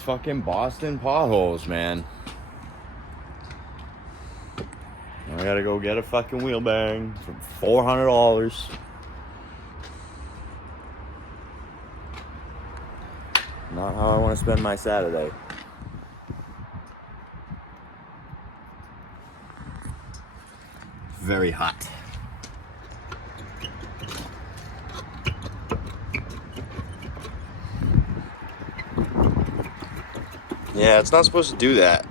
these fucking Boston potholes, man. I gotta go get a fucking wheel bearing for $400. Not how I want to spend my Saturday. Very hot. Yeah, it's not supposed to do that.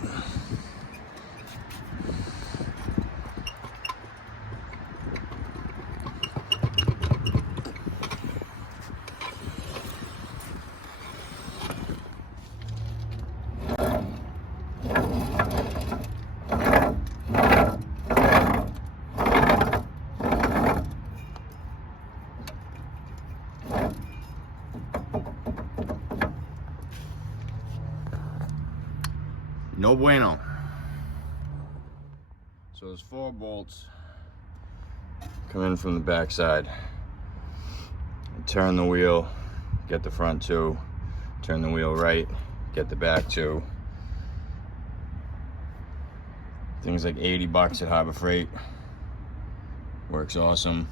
No bueno. So there's 4 bolts come in from the back side. Turn the wheel, get the front 2. Turn the wheel right, get the back 2. Things like $80 at Harbor Freight. Works awesome.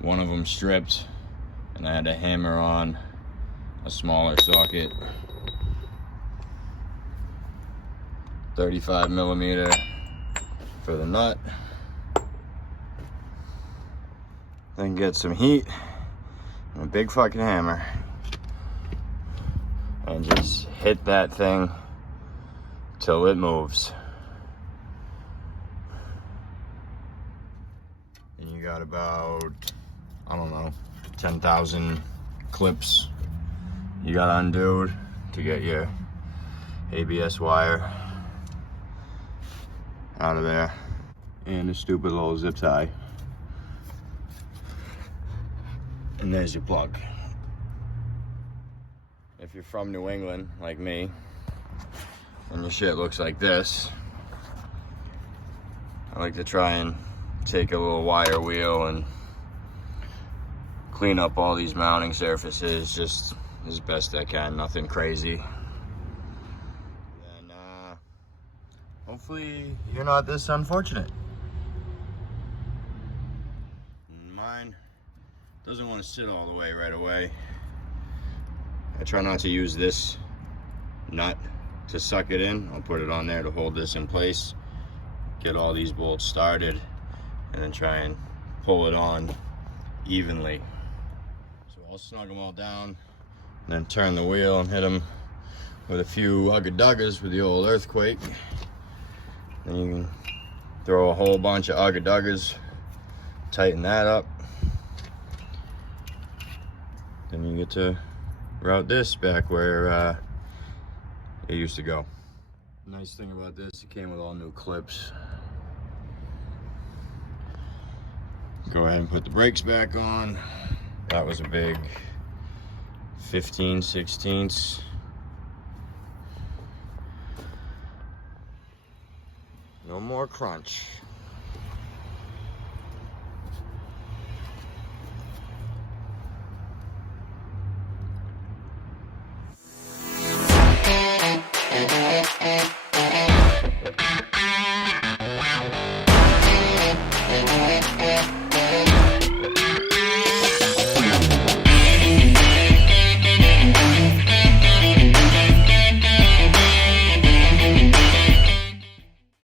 One of them stripped, and I had to hammer on a smaller socket. 35mm for the nut. Then get some heat and a big fucking hammer and just hit that thing till it moves. And you got about, I don't know, 10,000 clips you gotta undo to get your ABS wire out of there, and a stupid little zip tie. And there's your plug. If you're from New England, like me, and your shit looks like this, I like to try and take a little wire wheel and clean up all these mounting surfaces just as best I can, nothing crazy. Hopefully you're not this unfortunate. Mine doesn't want to sit all the way right away. I try not to use this nut to suck it in. I'll put it on there to hold this in place, get all these bolts started, and then try and pull it on evenly. So I'll snug them all down, and then turn the wheel and hit them with a few ugga-duggas with the old earthquake. Then you can throw a whole bunch of ugga-duggas, tighten that up. Then you get to route this back where it used to go. Nice thing about this, it came with all new clips. Go ahead and put the brakes back on. That was a big 15/16. No more crunch.